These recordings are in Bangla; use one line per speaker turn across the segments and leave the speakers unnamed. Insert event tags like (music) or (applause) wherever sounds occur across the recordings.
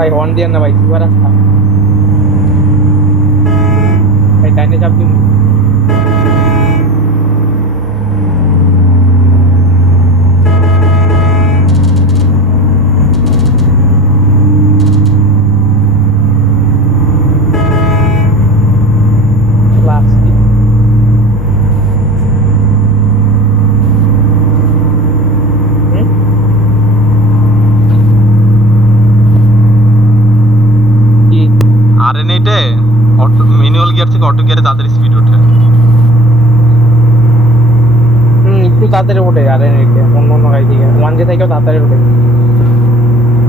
ভাই হর্ন দিয়ে না ভাই সুপার রাস্তা ভাই ডাইনে চাপ দিন প্লাস্টিক হুম কি
আর এন এইটে অটো ম্যানুয়াল গিয়ার থেকে অটো গিয়ারে তাড়াতাড়ি স্পিড ওঠে।
হুম একটু তাড়াতাড়ি ওঠে আর অন্য অন্য গাড়ি থেকে। ওয়ান জে থেকেও তাড়াতাড়ি ওঠে।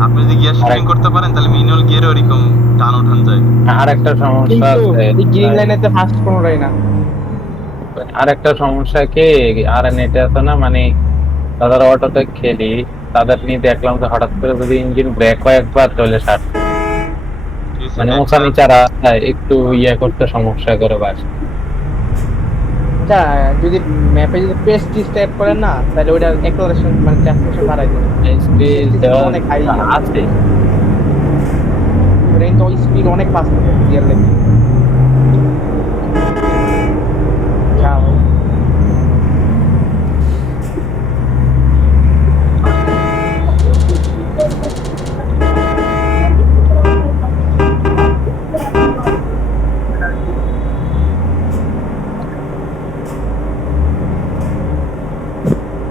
আপনি যদি গিয়ার শিফটিং করতে পারেন তাহলে ম্যানুয়াল গিয়ারে ওরকম টান ওঠান যায়।
আর একটা সমস্যা আছে
এই গ্রিন লাইনেতে ফার্স্ট কোনোটাই না।
আর একটা সমস্যা কি আর নেটে আছে না মানে তাদের অটোতে খেলি তাদের নিয়ে দেখলাম যে হঠাৎ করে যদি ইঞ্জিন ব্রেক হয় একবার চলে ষাট? মানে মোছা নিচা একটু ইয়ে করতে সমস্যা করে বাস
আচ্ছা যদি ম্যাপে যদি পেস্টিস টাইপ করেন না তাহলে ওইটা এক্সপ্লোরেশন মানে ট্রান্সমিশন বাড়াই দেবে
স্পিড
অনেক হাই
আছে।
ব্রেন তো স্পিড অনেক ফাস্ট হবে রিয়েল লাইফে যাও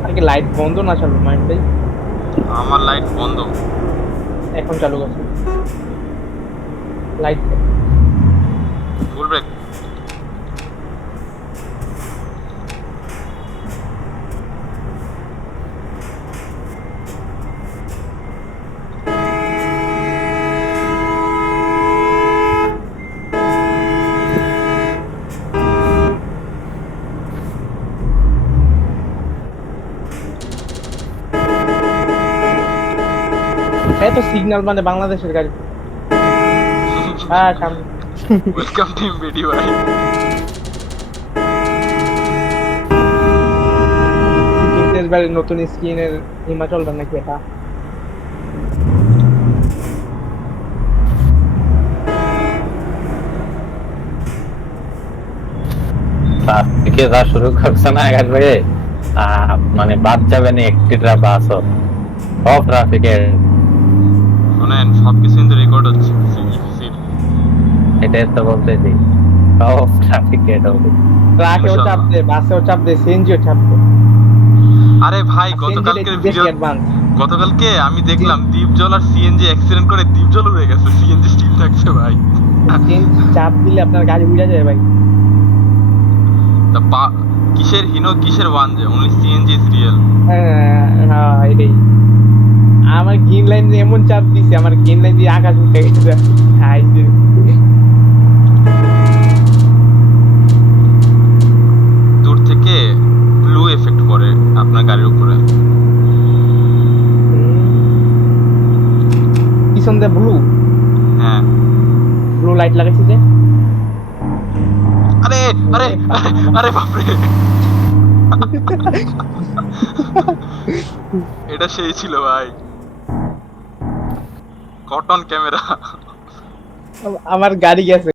আর কি লাইট বন্ধ না চালু? মাইন্ড ভাই
আমার লাইট বন্ধ।
এখন চালু করছে লাইট
ফুল ব্রেক
এই তো সিগন্যাল মানে বাংলাদেশের গাড়ি। হ্যাঁ সামনে।
ওয়েলকাম টিম ভিডিও ভাই
নতুন স্কিনের হিমাচলটা নাকি এটা?
তার থেকে যা শুরু করছে না একেবারে আহ, মানে বাদ যাবে না একটিটা বাসও সব ট্রাফিকের
শোনেন সব কিছু কিন্তু রেকর্ড হচ্ছে।
এটাই তো বলতেছি। সব ট্রাফিকের
ট্রাকেও চাপ দে বাসেও চাপ দে সিএনজিও চাপ দে
আরে ভাই গতকালকের ভিডিও গতকালকে আমি দেখলাম দ্বীপজল আর সিএনজি অ্যাক্সিডেন্ট করে দ্বীপজল উড়ে গেছে। সিএনজি স্টিল থাকছে ভাই।
চাপ দিলে আপনার গাড়ি উড়ে যায় ভাই।
তা কিসের হিনো কিসের ওয়ান যে? অনলি সিএনজি ইজ রিয়েল
হ্যাঁ হ্যাঁ এটাই আমার গ্রিন লাইন দিয়ে এমন চাপ দিছে আমার গ্রিন দিয়ে আকাশ উঠে গেছে। হাই
দূর থেকে ব্লু এফেক্ট পড়ে আপনার গাড়ির উপরে।
পিছন দিয়ে ব্লু
হ্যাঁ।
ব্লু লাইট লাগাইছি যে?
আরে আরে আরে, আরে বাপরে। (laughs) এটা সেই ছিল ভাই। কটন ক্যামেরা
আমার গাড়ি গেছে।